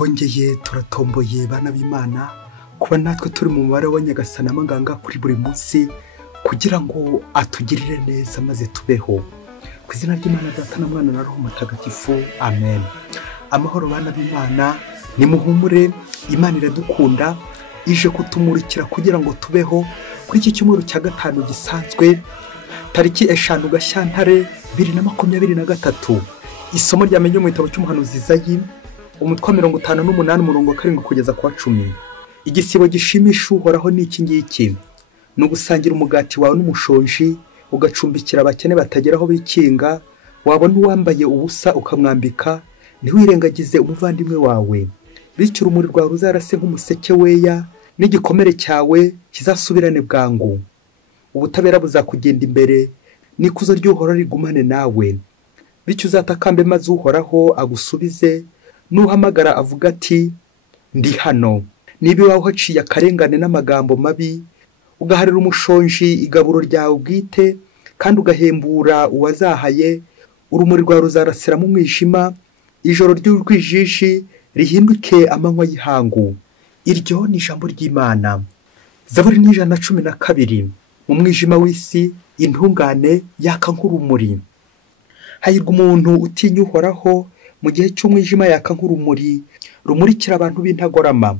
twongeye turatomboye bana b'Imana kuba natwe turi mu mubare wa Nyagasani amaganga kuri buri munsi kugira ngo atugirire neza maze tubeho. Ku izina ry'Imana Data na Mwana na Roho Mutagatifu, amen. Amahoro bana b'Imana, nimuhumure, Imana iradukunda, ije kutumurikira kugira ngo tubeho kuri iki cyumweru cya gatanu gisanzwe tariki 5 Gashyantare 2023. Isomo ryamenye mu gitabo cy'umuhanuzi Izayi umutwe 58 umurongo 7 kugeza kwa 10. Igisibo gishimisha Uhoraho ni iki ngiki: no gusangira umugati wawe n'umushonji, ugacumbikira abakene batageraho bikinga, wabona uwambaye ubusa ukamwambika, ntiwirengagize umuvandimwe wawe. Bityo urumuri rwawe ruzarase nk'umuseke weya, n'igikomere cyawe kizasubirane bwangu. Ubutabera buzakugenda imbere, n'ikuzo ry'Uhoraho rigumane nawe. Bityo uzatakambe maze Uhoraho agusubize, nuhamagara avuga ati ndi hano. Niba iwawe haciye akarengane n'amagambo mabi, ugaharira umushonji igaburo ryawe bwite, kandi ugahembura uwazahaye, urumuri rwawe ruzarasira mu mwijima, ijoro ry'urwijiji rihinduke amanywa y'ihangu. Iryo ni ijambo ry'Imana. Zaburi 112. Mu mwijima w'isi intungane yaka nk'urumuri. Hahirwa umuntu utinya Uhoraho mu gihe cy'umwijima yaka nk'urumuri rumurikira abantu b'intagorama.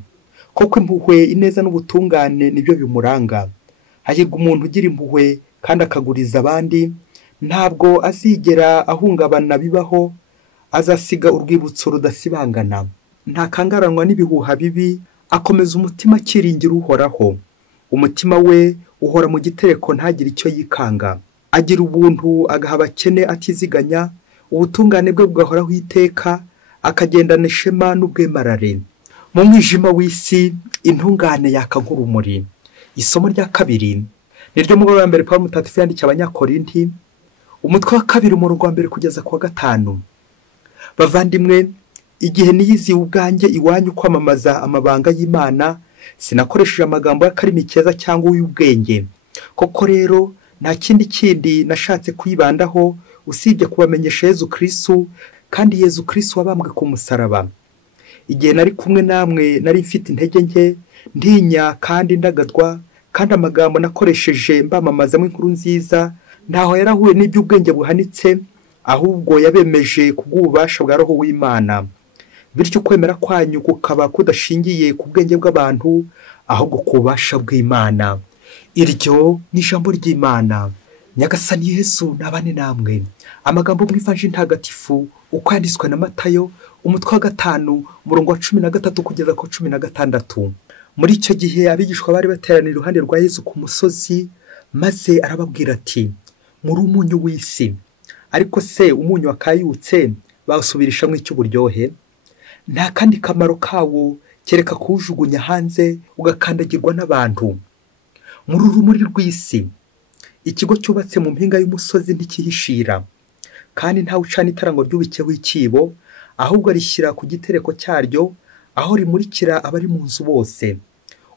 Koko impuhwe, ineza n'ubutungane nibyo bimuranga. Hahirwa umuntu ugira impuhwe kandi akaguriza abandi, ntabwo azigera ahungabana bibaho, azasiga urwibutso rudasibangana. Ntakangaranwa n'ibihuha bibi, akomeza umutima akiringira Uhoraho. Umutima we uhora mu gitereko ntagire icyo yikanga. Agira ubuntu agaha abakene atiziganya, ubutungane bwe bugahoraho iteka, akagendana ishema n'ubwemarare. Mu mwijima w'isi intungane yaka nk'urumuri. Isomo rya kabiri niryo mu wa mbere Pawulo Mutagatifu yandikiye Abanyakorinti umutwe wa 2 umurongo wa 1 kugeza kwa 5. Bavandimwe, igihe niyizi ubwanjye iwanyu kwamamaza amabanga y'Imana, sinakoresheje amagambo y'akarimi keza cyangwa y'ubwenge. Koko rero nta kindi nashatse kuyibandaho usibye kubamenyesha Yezu Kristo, kandi Yezu Kristo wabambwe ku musaraba. Igihe nari kumwe namwe nari mfite intege nke, ntinya kandi ndagadwa, kandi amagambo nakoresheje mbamamazamo inkuru nziza ntaho yarahuye n'iby'ubwenge buhanitse, ahubwo yabemeje kubw'ububasha bwa Roho w'Imana. Bityo kwemera kwanyu kukaba kudashingiye ku bwenge bw'abantu, ahubwo ku bubasha bw'Imana. Iryo ni ijambo ry'Imana. Nyagasani Yesu nabane namwe. Amagambo mu Ivanjili ntagatifu uko yanditswe na Matayo umutwe wa 5 umurongo wa 13 kugeza ku 16. Muri icyo gihe abigishwa bari bateranira iruhande rwa Yesu ku musozi, maze arababwira ati: muri umunyu w'isi. Ariko se umunyu wakayutse bawusubirishamwe icy'uburyohe? Nta kandi kamaro kawo kereka kuwujugunya hanze ugakandagirwa n'abantu. Muri urumuri rw'isi ikigo cyubatse mu mpinga y'umusozi ntikihishira, kandi nta ucana itara ngo ryubikeho ikibo, ahubwo arishyira ku gitereko cyaryo, aho rimurikira abari mu nzu bose.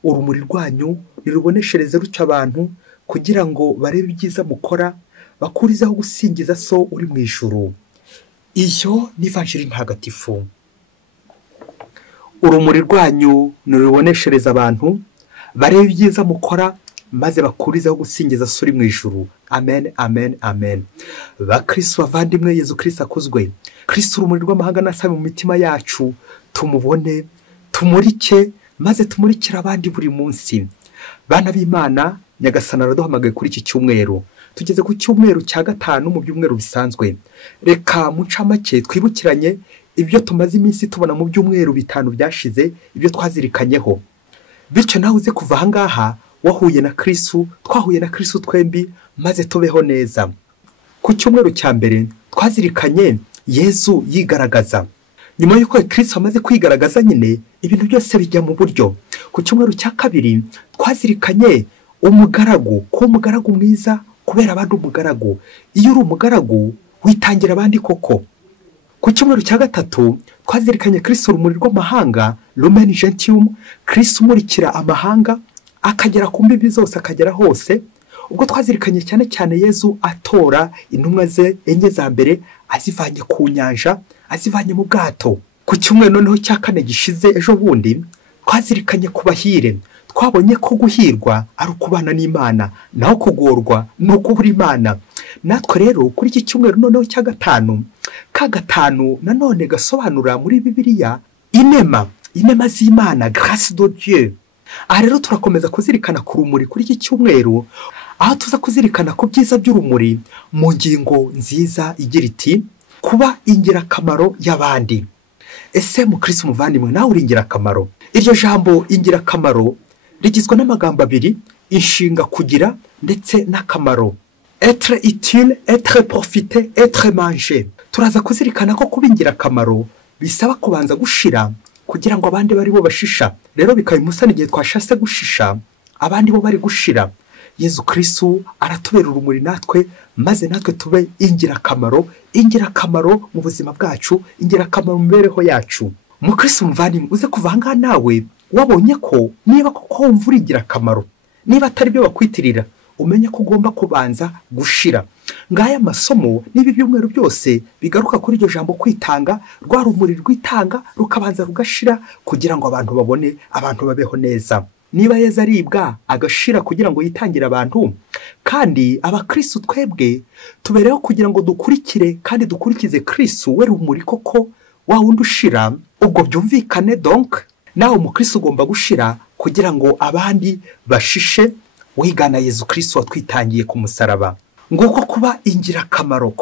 Urumuri rwanyu niruboneshereze ruca abantu, kugira ngo barebe ibyiza mukora, bakurizaho gusingiza So uri mu ijuru. Iyo ni Ivanjili ntagatifu. Urumuri rwanyu niruboneshereza abantu, barebe ibyiza mukora, maze bakurizaho gusingiza So uri mu ijuru. Amen, amen, amen. Bakristo bavandimwe, Yezu Kristo akuzwe. Kristo urumuri rw'amahanga nasabe mu mitima yacu, tumubone, tumurike, maze tumurikira abandi buri munsi. Bana b'Imana, Nyagasani araduhamagaye kuri iki cyumweru. Tugeze ku cyumweru cya gatanu mu byumweru bisanzwe. Reka mu ncamake twibukiranye ibyo tumaze iminsi tubona mu byumweru 5 byashize, ibyo twazirikanyeho. Bityo nawe uze kuva aha ngaha wahuye na Kristo, twahuye na Kristo twembi, maze tubeho neza. Ku cyumweru cya mbere twazirikanye Yezu yigaragaza. Nyuma y'uko Kristo amaze kwigaragaza nyine, ibintu byose bijya mu buryo. Ku cyumweru cya kabiri twazirikanye umugaragu, ko umugaragu mwiza kubera abandi umugaragu. Iyo uri umugaragu witangira abandi koko. Ku cyumweru cya gatatu twazirikanye Kristo urumuri rw'amahanga, lumen gentium, Kristo umurikira amahanga akagera ku mbibi zose, akagera hose. Ubwo twazirikanye cyane cyane Yezu atora intumwa ze enye za mbere, azivanye ku nyanja, azivanye mu bwato. ku cyumweru noneho cya kane gishize ejo bundi twazirikanye ku bahire, twabonye ko guhirwa ari ukubana n'Imana, naho kugorwa ni ukubura Imana. Natwe rero kuri iki cyumweru noneho cya gatanu, ka gatanu nanone gasobanura muri Bibiliya inema z'Imana, grâce de Dieu. Aha rero turakomeza kuzirikana ku rumuri kuri iki cyumweru, aho tuza kuzirikana ku byiza by'urumuri mu ngingo nziza igira iti kuba ingirakamaro y'abandi. Ese mukristo muvandimwe, nawe uri ingirakamaro? Iryo jambo ingirakamaro rigizwe n'amagambo abiri, inshinga kugira ndetse n'akamaro. Être utile, être profité, être mangé. Turaza kuzirikana ko kuba ingirakamaro bisaba kubanza gushira kugira ngo abandi bari bo bashisha. Rero bikaba imusana igihe twashase gushisha, abandi bo bari gushira. Yezu Kristo aratubera urumuri natwe, maze natwe tube ingirakamaro mu buzima bwacu, ingirakamaro mu mibereho yacu. Mukristo muvandimwe, uze kuva aha ngaha nawe wabonye ko niba koko wumva uri ingirakamaro, niba atari byo bakwitirira, umenye ko ugomba kubanza gushira. Ngaya masomo n'ibi byumweru byose bigaruka kuri iryo jambo kwitanga, rwa rumuri rwitanga rukabanza rugashira kugira ngo abantu babone, abantu babeho neza. Niba Yezu aribwa agashira kugira ngo yitangire abantu, kandi abakristo twebwe tubereho kugira ngo dukurikire kandi dukurikize Kristo we rumuri koko wa wundi ushira, ubwo byumvikane. Donc nawe umukristo ugomba gushira kugira ngo abandi bashishe, wigana Yezu Kristo watwitangiye ku musaraba. Nguko kuba ingirakamaro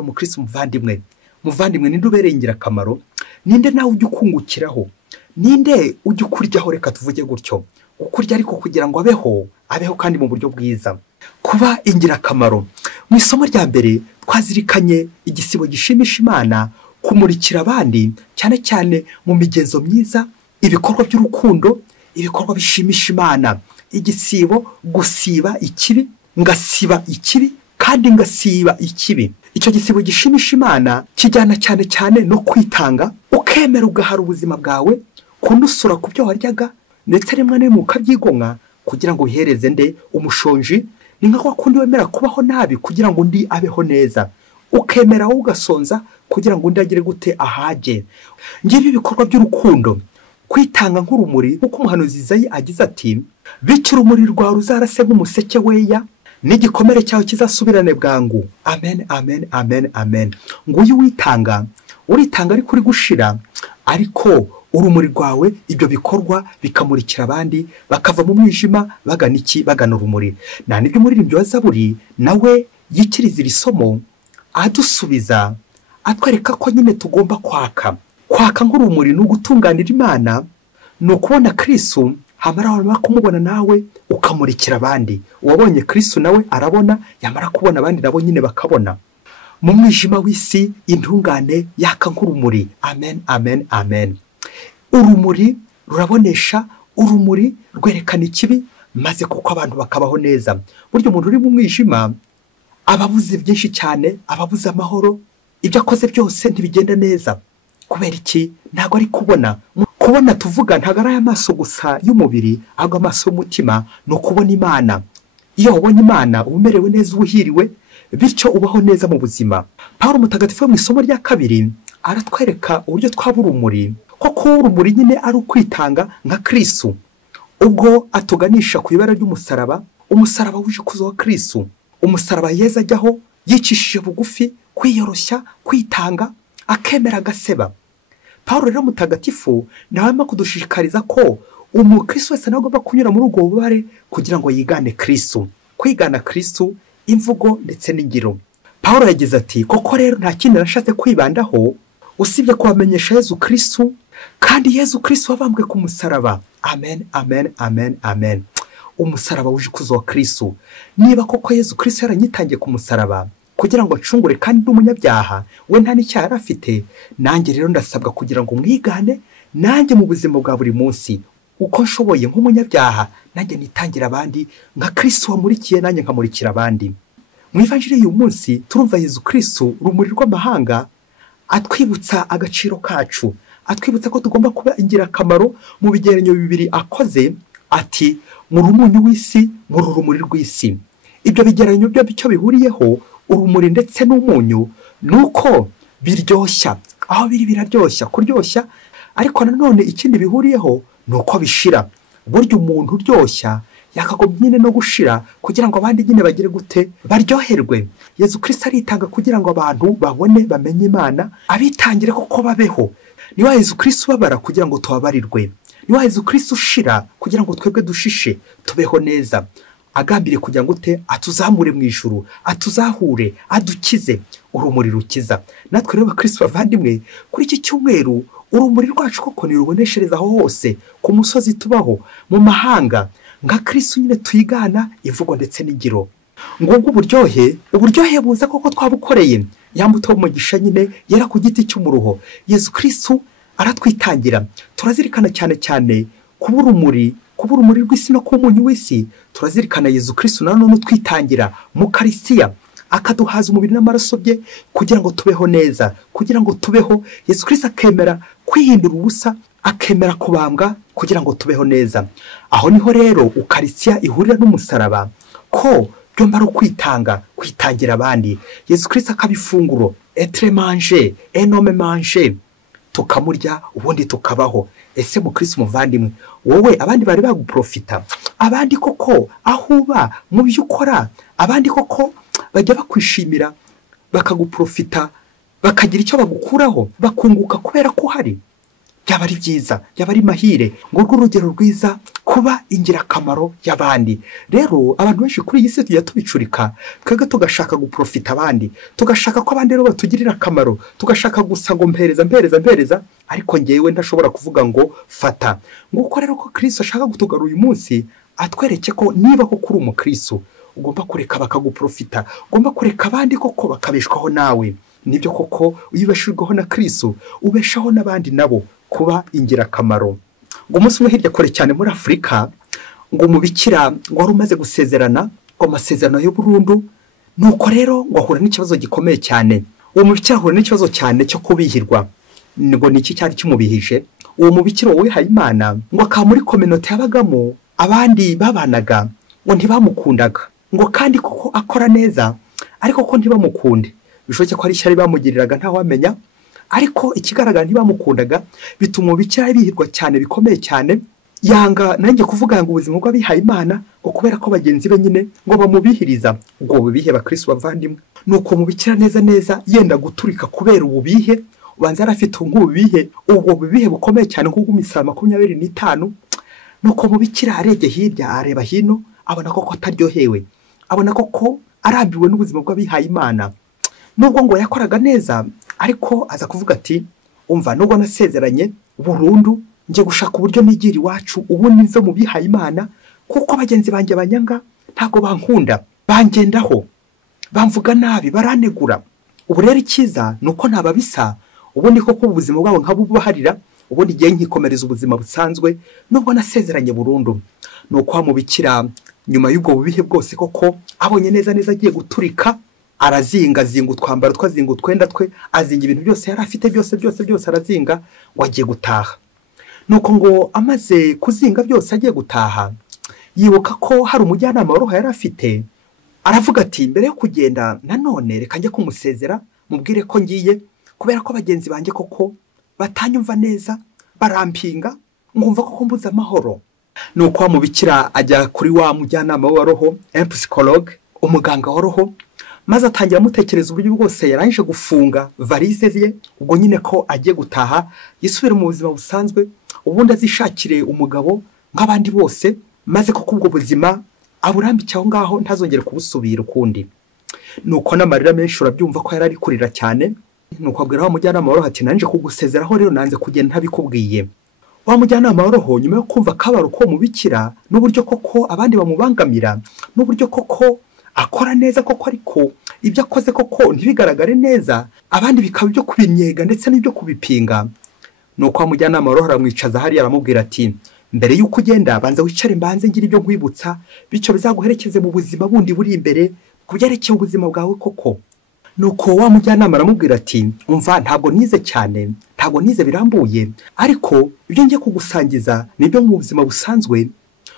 umukristo muvandimwe, ninde ubereye ingirakamaro? Ninde nawe ujya ukungukiraho? Ninde ujya ukuryaho? Reka tuvuge gutyo, ukurya ariko kugira ngo abeho kandi mu buryo bwiza. Kuba ingirakamaro, mu isomo rya mbere twazirikanye igisibo gishimisha Imana, kumurikira abandi cyane cyane mu migenzo myiza, ibikorwa by'urukundo, ibikorwa bishimisha Imana. Igisibo gusiba ikibi, ngasiba ikibi kandi ngasiba ikibi. Icyo gisibo gishimisha Imana kijyana cyane cyane no kwitanga, ukemera ugahara ubuzima bwawe, kunusura ku byo waryaga ndetse rimwe na rimwe ukabyigomwa kugira ngo uhereze nde umushonji. Ni nka kwa kundi wemera kubaho nabi kugira ngo undi abeho neza, ukemera wowe ugasonza kugira ngo undi agire gute ahage. Ngibi ibikorwa by'urukundo, kwitanga nk'urumuri, nk'uko umuhanuzi Izayi agize ati bityo urumuri rwawe ruzarase nk'umuseke weya, n'igikomere cyawe kizasubirane bwangu. Amen, amen, amen, amen. Nguyu witanga, uritanga ariko uri gushira, ariko urumuri rwawe ibyo bikorwa bikamurikira abandi, bakava mu mwijima bagana iki? Bagana urumuri. Na nibyo umuririmbyi wa Zaburi nawe yikiriza iri somo adusubiza, atwereka ko nyine tugomba kwaka nk'urumuri. Ni ugutunganira Imana, ni ukubona Kristo, hamara wamara kumubona nawe ukamurikira abandi. Uwabonye Kristo nawe arabona, yamara kubona abandi nabo nyine bakabona. Mu mwijima w'isi intungane yaka nk'urumuri. Amen, amen, amen. Urumuri rurabonesha, urumuri rwerekana ikibi, maze kuko abantu bakabaho neza. Buryo umuntu uri mu mwijima ababuze byinshi cyane, ababuze amahoro, ibyo akoze byose ntibigenda neza. Kubera iki? Ntabwo ari kubona. Kubona tuvuga ntabwo ari amaso gusa y'umubiri, ahubwo amaso y'umutima, ni ukubona Imana. Iyo ubonye Imana umerewe neza, ubuhiriwe, bityo ubaho neza mu buzima. Pawulo mutagatifu mu isomo rya kabiri aratwereka uburyo twaba urumuri, koko urumuri nyine ari ukwitanga nka Kristo. Ubwo atuganisha ku ibara ry'umusaraba, umusaraba wuje kuzo wa Kristo, umusaraba Yezu ajyaho yicishije bugufi, kwiyoroshya, kwitanga, akemera agaseba. Pawulo rero mutagatifu nawe arimo kudushishikariza ko umukristo wese nawe agomba kunyura muri ubwo bubare kugira ngo yigane Kristo, kwigana Kristo imvugo ndetse n'ingiro. Pawulo yagize ati koko rero nta kindi nashatse kwibandaho usibye kubamenyesha Yezu Kristo, kandi Yezu Kristo wabambwe ku musaraba. Amen, amen, amen, amen. Umusaraba wuje kuzo wa Kristo. Niba koko Yezu Kristo yaranyitangiye ku musaraba kugira ngo acungure kandi n'umunyabyaha, we nta n'icyaha arafite, nanjye rero ndasabwa kugira ngo mwigane nanjye mu buzima bwa buri munsi, uko nshoboye nk'umunyabyaha nanjye nitangira abandi nka Kristo wamurikiye, nanjye nkamurikira abandi. Mu ivanjiri y'uyu munsi turumva Yezu Kristo urumuri rw'amahanga atwibutsa agaciro kacu, atwibutsa ko tugomba kuba ingirakamaro mu bigereranyo bibiri akoze. Ati muri umunyu w'isi, muri urumuri rw'isi. Ibyo bigereranyo byo bicyo bihuriyeho, urumuri ndetse n'umunyu, nuko biryoshya. aho biri biraryoshya kuryoshya, ariko nanone ikindi bihuriyeho ni uko bishira. Burya umuntu uryoshya yakagombye nyine no gushira kugira ngo abandi nyine bagire gute baryoherwe. Yezu Kristo aritanga kugira ngo abantu babone bamenye Imana, abitangire koko babeho. Ni wa Yezu Kristo ubabara kugira ngo tubabarirwe, ni wa Yezu Kristo ushira kugira ngo twebwe dushishe tubeho neza, agambire kugira ngo atuzamure mu ijuru, atuzahure, adukize urumuri rukiza. Natwe rero bakristo bavandimwe, kuri iki cyumweru urumuri rwacu koko niruboneshereza aho hose, ku musozi tubaho, mu mahanga, nka Kristo nyine tuyigana ivugo ndetse n'ingiro. Ngubwo uburyohe buza koko twabukoreye, yambuto umugisha nyine yera ku giti cy'umuruho. Yezu Kristo aratwitangira, turazirikana cyane cyane kuba urumuri rw'isi no kuba umunyu w'isi. Turazirikana Yezu Kristo nanone twitangira mu Karistiya, akaduhaza umubiri n'amaraso bye kugira ngo tubeho neza, kugira ngo tubeho. Yezu Kristo akemera kwihindura ubusa, akemera kubambwa kugira ngo tubeho neza. Aho niho rero Ukaristiya ihurira n'umusaraba, ko byombi ari kwitangira abandi. Yezu Kristo akabifunguro etre manger et non manger, tukamurya ubundi tukabaho. Ese mu Kristo muvandimwe, wowe abandi bari baguprofita, abandi koko aho uba mu byo ukora, abandi koko bajya bakwishimira bakaguprofita, bakagira icyo bagukuraho, bakunguka kubera ko uhari, byaba ari byiza, byaba ari mahire. Ngurwo urugero rwiza kuba ingirakamaro y'abandi. Rero abantu benshi kuri iyi si tujya tubicurika, twebwe tugashaka guprofita abandi, tugashaka ko abandi rero batugirira akamaro, tugashaka gusa ngo mpereza, ariko ngewe ndashobora kuvuga ngo fata. Nguko rero ko Kristo ashaka kutugarura uyu munsi, atwereke ko niba ko kuri umukristo ugomba kureka bakaguprofita, ugomba kureka abandi koko bakabeshwaho nawe. Nibyo koko uyibashirwaho na Kristo, ubeshaho n'abandi nabo kuba ingirakamaro. Ngo umunsi umwe hirya kure cyane muri Afurika, ngo umubikira ngo wari umaze gusezerana, ngo amasezerano yo burundu, nuko rero ngo ahura n'ikibazo gikomeye cyane. Uwo mubikira ahura n'ikibazo cyane cyo kubihirwa. Ngo niki cyari kimubihije? Uwo mubikira wihaye Imana ngo akaba muri community yabagamo, abandi babanaga ngo ntibamukundaga, ngo kandi koko akora neza, ariko ko ntibamukunde. Bishoboke ko ari ishyari bamugiriraga ntawamenya, ariko ikigaragara ntibamukundaga, bituma umubikira bihirwa cyane bikomeye cyane. Yanga nanjye kuvuga ngo ubuzima bw'abihaye Imana ngo kubera ko bagenzi be nyine ngo bamubihiriza. Ubwo bubihe bakristo bavandimwe, nuko umubikira neza yenda guturika kubera ububihe, ubanza arafite nk'ububihe, ubwo bubihe bukomeye cyane nk'ubw'imisara 25. Nuko umubikira arebye hirya areba hino, abona koko ataryohewe, abona koko arambiwe n'ubuzima bw'abihaye Imana. Nubwo ngo yakoraga neza, ariko aza kuvuga ati, umva, nubwo nasezeranye burundu, nje gushaka uburyo nigira iwacu ubu nizo mu bihaye Imana, kuko abagenzi banjye banyanga, ntago bankunda, bangendaho, bamvuga nabi, baranegura. Ubu rero ikiza nuko ntababisa, ubundi koko ubuzima bwabo nkabubaharira, ubundi giye nkikomereza ubuzima busanzwe, nubwo nasezeranye burundu. Nuko amubikira nyuma y'ubwo bubihe bwose koko abonye neza agiye guturika, arazinga utwambaro twazinga utwenda twe, azinga ibintu byose yari afite byose arazinga, ngo agiye gutaha. Nuko ngo amaze kuzinga byose agiye gutaha, yibuka ko hari umujyanama w'uruha yari afite. Aravuga ati, mbere yo kugenda nanone reka njye kumusezera, mubwire ko ngiye, kubera ko abagenzi banjye koko batanyumva neza, barampinga, ngumva koko mbuze amahoro. Nuko amubikira ajya kuri wa mujyanama wa roho, psychologue, umuganga wa roho, maze atangira amutekereza uburyo bwose yarangije gufunga valise ye, ubwo nyine ko agiye gutaha yisubira mu buzima busanzwe, ubundi azishakire umugabo nk'abandi bose, maze koko ubwo buzima aburambike aho ngaho ntazongere kubusubira ukundi. Nuko n'amarira menshi urabyumva ko yari ari kurira cyane. Nuko abwira wa mujyanama wa roho ati, nanjye kugusezeraho rero nanze kugenda ntabikubwiye. Wa mujyanama wa roho nyuma yo kumva kabaro ko mubikira, n'uburyo koko abandi bamubangamira, n'uburyo koko akora neza koko, ariko ibyo akoze koko ntibigaragare neza, abandi bikaba byo kubinyega ndetse n'ibyo kubipinga. Nuko amujyanama wa roho aramwicaza hari, aramubwira ati, mbere y'uko ugenda banza wicare mbanze ngira ibyo nkwibutsa, bityo bizaguherekeze mu buzima bundi buri imbere, kubyerekeye ubuzima bwawe koko. Nuko wa mujyanama aramubwira ati, umva, ntabwo nize cyane, ntabwo nize birambuye, ariko ibyo ngiye kugusangiza nibyo mu buzima busanzwe,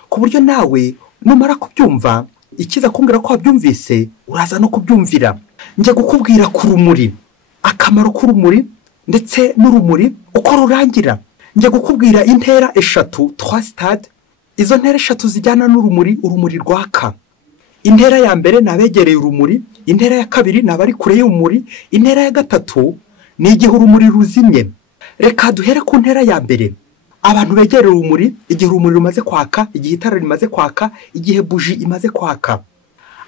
ku buryo nawe numara kubyumva, ikiza kumbwira ko wabyumvise uraza no kubyumvira. Ngiye gukubwira ku rumuri, akamaro k'urumuri, ndetse n'urumuri uko rurangira. Njye gukubwira intera eshatu, 3 stade. Izo ntera eshatu zijyana n'urumuri, urumuri rwaka. Intera ya mbere ni abegereye urumuri, intera ya kabiri ni abari kure y'urumuri, intera ya gatatu ni igihe urumuri ruzimye. Reka duhere ku ntera ya mbere. Abantu begereye urumuri igihe urumuri rumaze kwaka, igihe itara rimaze kwaka, igihe buji imaze kwaka.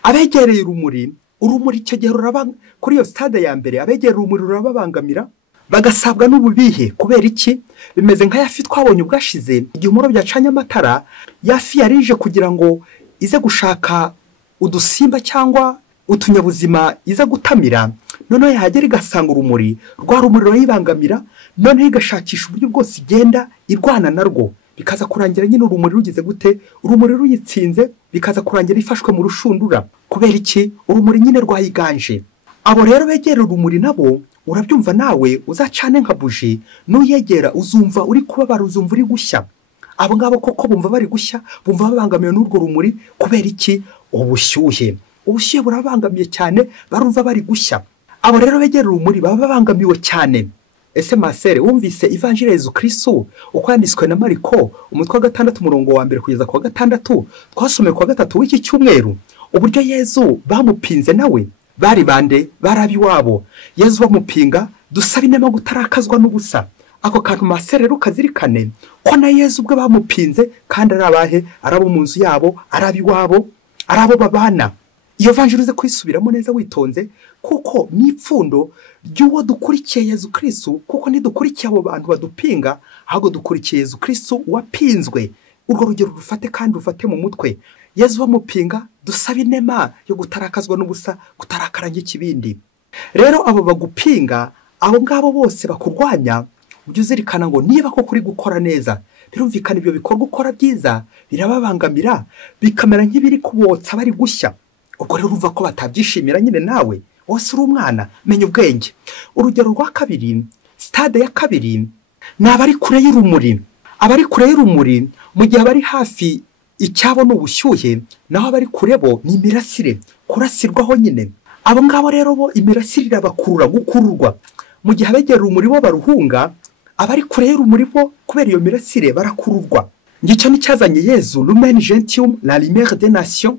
Abegereye urumuri icyo gihe ruraba kuri iyo stade ya mbere, abegereye urumuri rurababangamira bagasabwa n'ububihe. Kubera iki? Bimeze nka yafi twabonye ubwashize, igihe umurobyi acanye amatara, yafi yarije kugira ngo ize gushaka udusimba cyangwa utunyabuzima iza gutamira, noneho yahagera igasanga urumuri, rwa rumuri rurayibangamira, noneho igashakisha uburyo bwose igenda irwana narwo, bikaza kurangira nyine urumuri rugize gute, urumuri ruyitsinze, bikaza kurangira ifashwe mu rushundura. Kubera iki? Urumuri nyine rwayiganje. Abo rero begera urumuri nabo urabyumva nawe, uzacane nka buji, nuyegera uzumva uri kubabara, uzumva uri gushya. Abo ngabo koko bumva bari gushya, bumva babangamiwe n'urwo rumuri. Kubera iki? Ubushyuhe burabangamiye cyane, barumva bari gushya. Abo rero begera urumuri baba babangamiwe cyane. Ese masere, wumvise Evangelii Yezu Kristo uko yanditswe na Mariko umutwe wa 6 umurongo wa 1 kugeza ku wa 6, twasomeye ku wa 3 w'iki cyumweru, uburyo Yezu bamupinze nawe bari bande, barabi wabo. Yezu bamupinga, dusaba inema gutarakazwa n'ubusa. Ako kantu masere rero kazirikane ko na Yezu ubwe bamupinze, kandi arabahe, arabo mu nzu yabo, arabi wabo, arabo babana. Iyo Evangelii uze kwisubiramo neza witonze, kuko n'ipfundo ry'uwo dukurikiye Yezu Kristo, kuko ntidukurikiye abo bantu badupinga, ahubwo dukurikiye Yezu Kristo wapinzwe. Urwo rugero rufate kandi rufate mu mutwe. Yezu bamupinga, dusaba inema yo gutarakazwa n'ubusa, gutarakara nk'ikibindi. Rero abo bagupinga, abo ngabo bose bakurwanya, ujye uzirikana ngo niba koko uri gukora neza, birumvikana ibyo bikorwa ukora byiza birababangamira, bikamera nk'ibiri kubotsa bari gushya. Ubwo rero urumva ko batabyishimira nyine nawe wose uri umwana, menya ubwenge. Urugero rwa kabiri, stade ya kabiri, ni abari kure y'urumuri. Abari kure y'urumuri mu gihe abari hafi icyabo n'ubushyuhe, naho abari kure bo ni imirasire, kurasirwaho nyine. Abo ngabo rero bo imirasire irabakurura, gukururwa. Mu gihe abegera urumuri bo baruhunga, abari kure y'urumuri bo kubera iyo mirasire barakururwa. Ngicyo ni cyazanye Yezu, Lumen Gentium, la lumière des nations,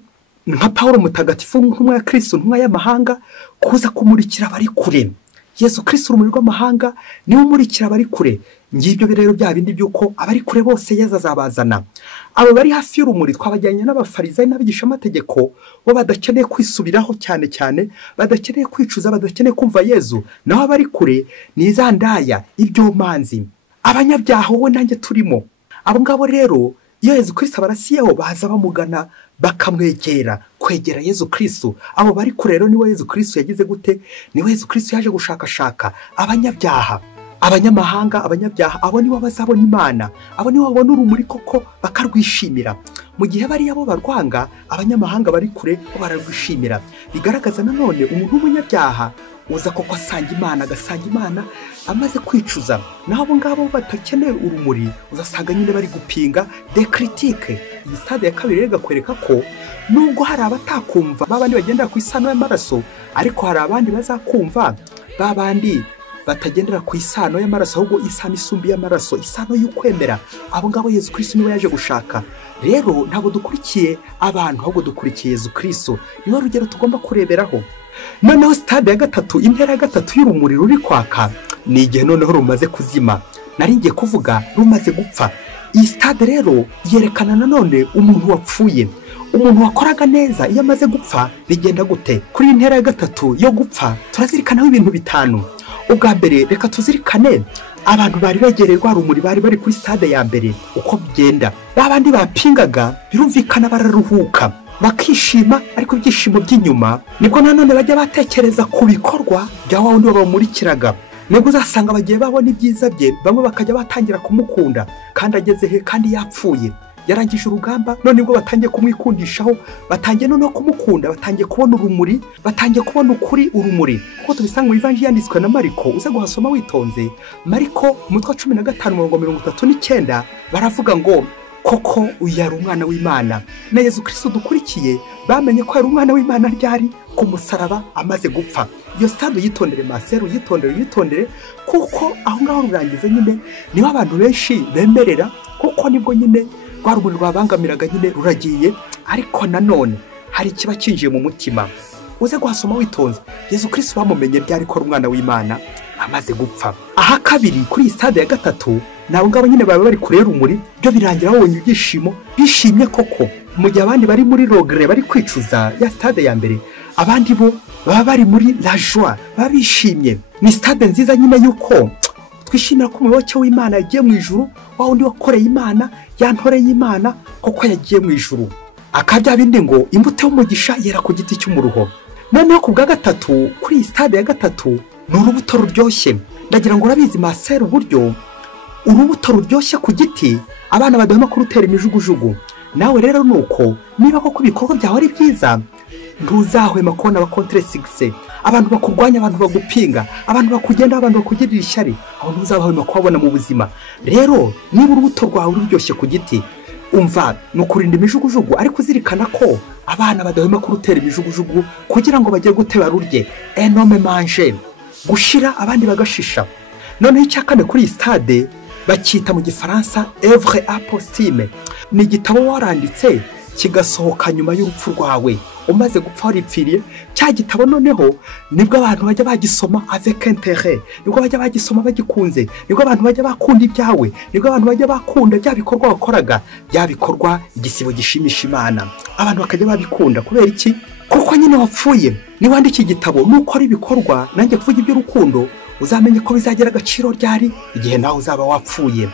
nka Pawulo mutagatifu nk'umwe ya Kristo, ntumwa y'amahanga, kuza kumurikira abari kure. Yezu Kristo urumuri rw'amahanga niwe umurikira abari kure. Ngibyo rero bya bindi byuko abari kure bose Yezu azabazana. Abo bari hafi y'urumuri twabajyanye n'abafarisayo n'abigisha amategeko, bo badakeneye kwisubiraho cyane, badakeneye kwicuza, badakeneye kumva Yezu. Naho abari kure ni za ndaya, ibyomanzi, abanyabyaha, wowe nanjye turimo. Abo ngabo rero iyo Yezu Kristo barasiyeho, baza bamugana bakamwegera, kwegera Yezu Kristo. Abo bari kure rero niwe Yezu Kristo yagize gute, niwe Yezu Kristo yaje gushakashaka abanyabyaha, abanyamahanga, abanyabyaha. Abo nibo bazabona Imana, abo nibo babona urumuri koko bakarwishimira. Mu gihe bari abo barwanga, abanyamahanga bari kure bo bararwishimira. Bigaragaza nanone umuntu w'umunyabyaha uza koko asanga Imana, agasanga Imana amaze kwicuza. Naho abo ngabo batakeneye urumuri uzasanga nyine bari gupinga, de critique. Iyi stade ya kabiri rega kwereka ko nubwo hari abatakumva babandi bagendera ku isano y'amaraso, ariko hari abandi bazakumva, babandi batagendera ku isano y'amaraso, ahubwo isano isumbi y'amaraso, isano y'ukwemera. Abo ngabo Yezu Kristo niwe yaje gushaka. Rero ntabwo dukurikiye abantu, ahubwo dukurikiye Yezu Kristo. Niwe rugero tugomba kureberaho. Noneho stade ya gatatu, intera ya gatatu y'urumuri ruri kwaka, ni igihe noneho rumaze kuzima. Nari ngiye kuvuga rumaze gupfa. Iyi stade rero yerekana nanone umuntu wapfuye. Umuntu wakoraga neza iyo amaze gupfa bigenda gute? Kuri intera ya gatatu yo gupfa turazirikanaho ibintu bitanu. Ubwa mbere reka tuzirikane abantu bari begereye rwa rumuri, bari bari kuri stade ya mbere uko bigenda. Babandi bapingaga birumvikana bararuhuka, bakishima, ariko ibyishimo by'inyuma nibwo nanone bajya batekereza ku bikorwa bya wa wundi babamurikiraga. Nibwo uzasanga bagiye babona ibyiza bye, bamwe bakajya batangira kumukunda, kandi ageze he, kandi yapfuye, yarangije urugamba, none nibwo batangiye kumwikundishaho, batangiye noneho kumukunda, batangiye kubona urumuri, batangiye kubona ukuri urumuri. Kuko tubisanga mu Evangelii yanditswe na Mariko, uze guhasoma witonze. Mariko umutwe wa 15 umurongo 39 baravuga ngo koko uyu yari umwana w'Imana. Na Yesu Kristo dukurikiye bamenye ko yari umwana w'Imana ryari ku musaraba amaze gupfa. Iyo stade yitondere Maseru, yitondere kuko aho ngaho rurangiza nyine niho abantu benshi bemerera, kuko nibwo nyine rwa rumuri rwabangamiraga nyine ruragiye. Ariko nanone hari ikiba kinjiye mu mutima, uze guhasoma witonze. Yesu Kristo bamumenye ryari ko ari umwana w'Imana amaze gupfa. Aha kabiri kuri iyi stade ya gatatu nabo ngabo nyine baba bari kurera rumuri, byo birangira babonye ibyishimo, bishimye koko. Mu gihe abandi bari muri regret, bari kwicuza ya stade ya mbere, abandi bo baba bari muri la joie, baba bishimye. Ni stade nziza nyine yuko twishimira ko umuyoboke w'Imana yagiye mu ijuru, wa wundi wakoreye Imana, yantoreye Imana koko yagiye mu ijuru. Akabya bindi ngo imbuto y'umugisha yera ku giti cy'umuruho. Noneho ku bwa gatatu kuri iyi stade ya gatatu ni urubuto ruryoshye. Ndagira ngo urabizi Maseru, uburyo urubuto ruryoshye ku giti abana badahema kurutera imijugujugu. Nawe rero nuko niba koko ibikorwa byawe ari byiza, ntuzahwema kubona abakonteresigise, abantu bakurwanya, abantu bagupinga, abantu bakugenda, abantu bakugirira ishyari, aho ntuzahwema kubabona mu buzima. Rero niba urubuto rwawe ruryoshye ku giti, umva ni ukurinda imijugujugu, ariko uzirikana ko abana badahwema kurutera imijugujugu kugira ngo bajye guteba rurye. Enome manje, gushira abandi bagashisha. Noneho icya kane kuri iyi stade bacyita mu Gifaransa œuvre apostime. Ni igitabo waranditse kigasohoka nyuma y'urupfu rwawe, umaze gupfa waripfiriye. Cya gitabo noneho nibwo abantu bajya bagisoma avec intérêt, nibwo bajya bagisoma bagikunze, nibwo abantu bajya bakunda ibyawe, nibwo abantu bajya bakunda bya bikorwa wakoraga, bya bikorwa igisibo gishimisha Imana. Abantu bakajya babikunda kubera iki? Kuko nyine wapfuye. Ni wandika igitabo nuko ari ibikorwa, nanjye kuvuga iby'urukundo, uzamenye ko bizagira agaciro ryari igihe nawe uzaba wapfuye.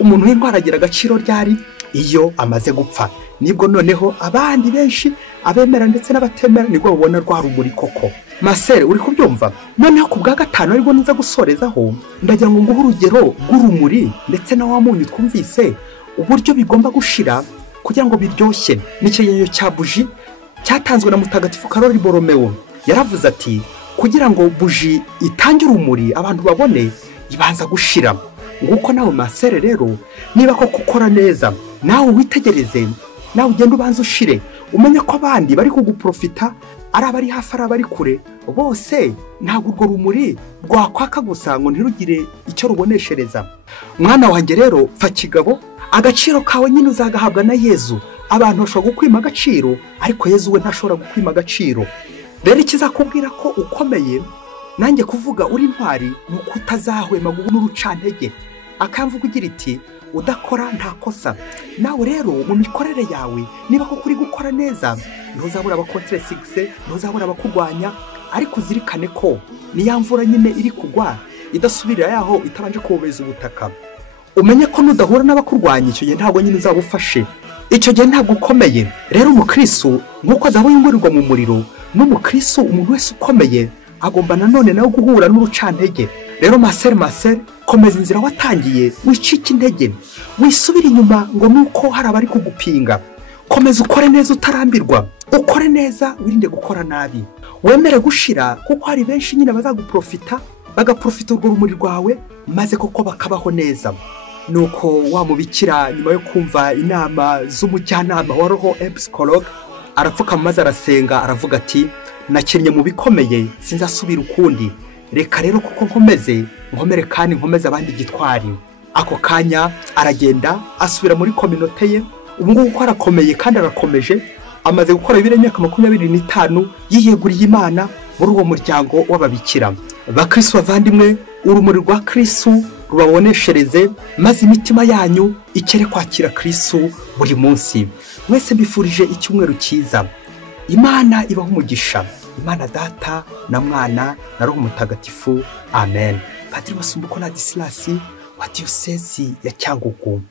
Umuntu w'indwara agira agaciro ryari iyo amaze gupfa. Nibwo noneho abandi benshi, abemera ndetse n'abatemera, nibwo babona rwa rumuri koko. Maseru, uri kubyumva? Noneho ku bwa gatanu ariko niza gusorezaho, ndagira ngo nguhe urugero rw'urumuri ndetse na wa munyu twumvise uburyo bigomba gushira kugira ngo biryoshye. N'ikigereranyo cya buji cyatanzwe na Mutagatifu Karoli Boromeo. Yaravuze ati kugira ngo buji itange urumuri abantu babone, ibanza gushira. Nguko nawe Maseru rero, niba ko gukora neza, nawe witegereze, nawe ugenda ubanza ushire, umenye ko abandi bari kuguprofita, ari abari hafi, ari abari kure, bose ntabwo urwo rumuri rwakwaka gusa ngo ntirugire icyo ruboneshereza. Mwana wanjye rero, pfa kigabo, agaciro kawe nyine uzagahabwa na Yezu. Abantu bashobora gukwima agaciro, ariko Yezu we ntashobora gukwima agaciro. Rero ikizakubwira ko ukomeye, nanjye kuvuga uri intwari, ni uko utazahwema guhuna urucantege. Akamvuga ugira iti udakora nta kosa. Nawe rero mu mikorere yawe, niba ko kuri gukora neza, ntuzabura abakonteresigise, ntuzabura abakurwanya, ariko uzirikane ko niya mvura nyine iri kugwa idasubirira yaho itabanje kubeza ubutaka. Umenye ko nudahura n'abakurwanya, icyo gihe ntabwo nyine uzaba ufashe, icyo gihe ntabwo ukomeye. Rero umukristo nk'uko azaba yungurirwa mu muriro, n'umukristo umuntu wese ukomeye agomba nanone nawe guhura n'urucantege. Rero Maseru, komeza inzira watangiye, wicike intege, wisubire inyuma ngo nuko hari abari kugupinga. Komeza ukore neza utarambirwa, ukore neza, wirinde gukora nabi, wemere gushira, kuko hari benshi nyine bazaguprofita, bagaprofita urwo rumuri rwawe, maze koko bakabaho neza. Nuko wamubikira nyuma yo kumva inama z'umujyanama wa roho psychologue, arapfukama maze arasenga, aravuga ati nakennye mu bikomeye, sinzasubira ukundi. Reka rero kuko nkomere kandi nkomeze abandi gitwari. Ako kanya aragenda asubira muri kominote ye. Ubu ngubu ko arakomeye kandi arakomeje, amaze gukora imyaka 25 yiyeguriye Imana muri uwo muryango w'ababikira. Bakristo bavandimwe, urumuri rwa Kristo rubaboneshereze, maze imitima yanyu ikere kwakira Kristo buri munsi. Mwese mbifurije icyumweru cyiza. Imana ibaho umugisha. Imana Data na Mwana na Roho Mutagatifu. Amen. Padiri Masumbuko Ladislas wa Diocese ya Cyangugu.